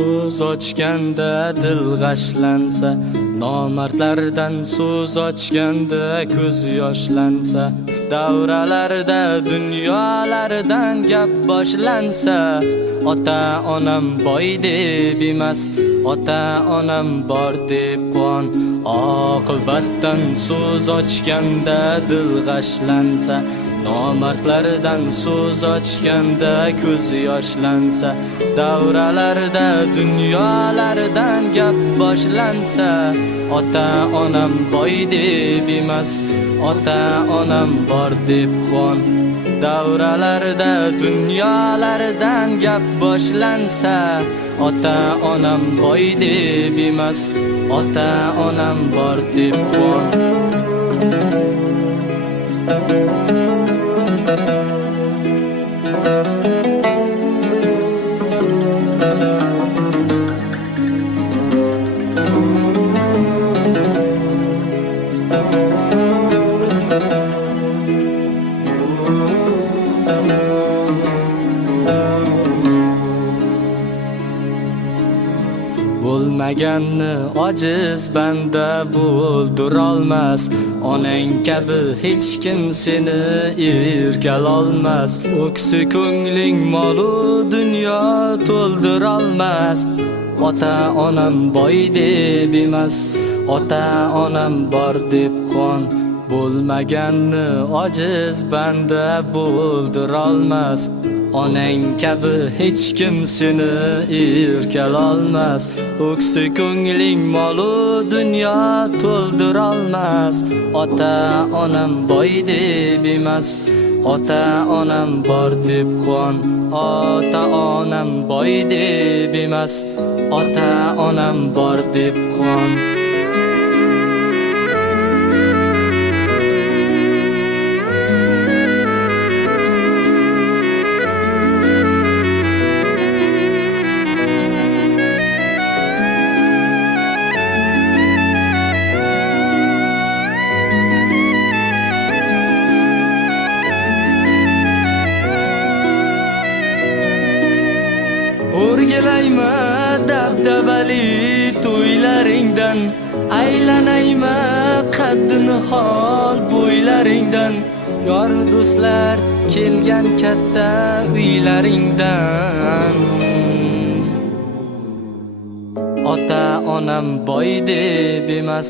so'z ochganda dil g'ashlansa, nomardlardan so'z ochganda ko'z yoshlansa, davralarda dunyolardan gap boshlansa, ota onam boy deb emas, ota onam bor deb qon. Oqibatdan so'z ochganda dil g'ashlansa, nomardlardan so'z ochganda ko'z yoshlansa, davralarda dunyolardan gap boshlansa, ota onam boy deb emas, ota onam bor deb qon. Davralarda dunyolardan gap boshlansa, ota onam boy deb emas, ota onam bor deb qon. Bo'lmaganni ojiz banda bo'ldirolmas, onang kabi hech kim seni erkalolmas. O'ksi ko'ngling molu dunyo to'ldirolmas, ota onam boy deb emas, ota onam bor deb qon. Bo'lmaganni ojiz banda bo'ldirolmas, onang kabi hech kim seni erkalolmas. O'ksi ko'ngling molu dunyo to'ldirolmas, ota onam boy deb emas, ota onam bor deb qon. Ota onam boy deb emas, ota onam bor deb qon. O'rgilayma dabdabali to'ylaringdan, aylanayma qaddini hol bo'ylaringdan, yor do'stlar kelgan katta uylaringdan. Ota onam boy deb emas,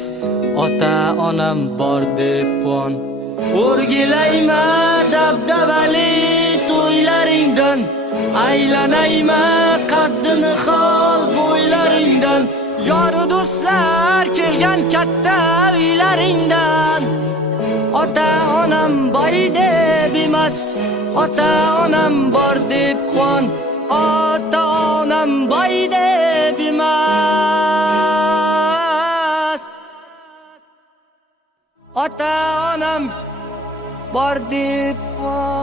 ota onam bor deb qon. O'rgilayma dabdabali to'ylaringdan, aylanayma qaddini hol bo'ylaringdan, yor do'stlar kelgan katta uylaringdan. Ota onam boy deb emas, ota onam bor deb qon. Ota onam boy deb emas, ota onam bor deb qon.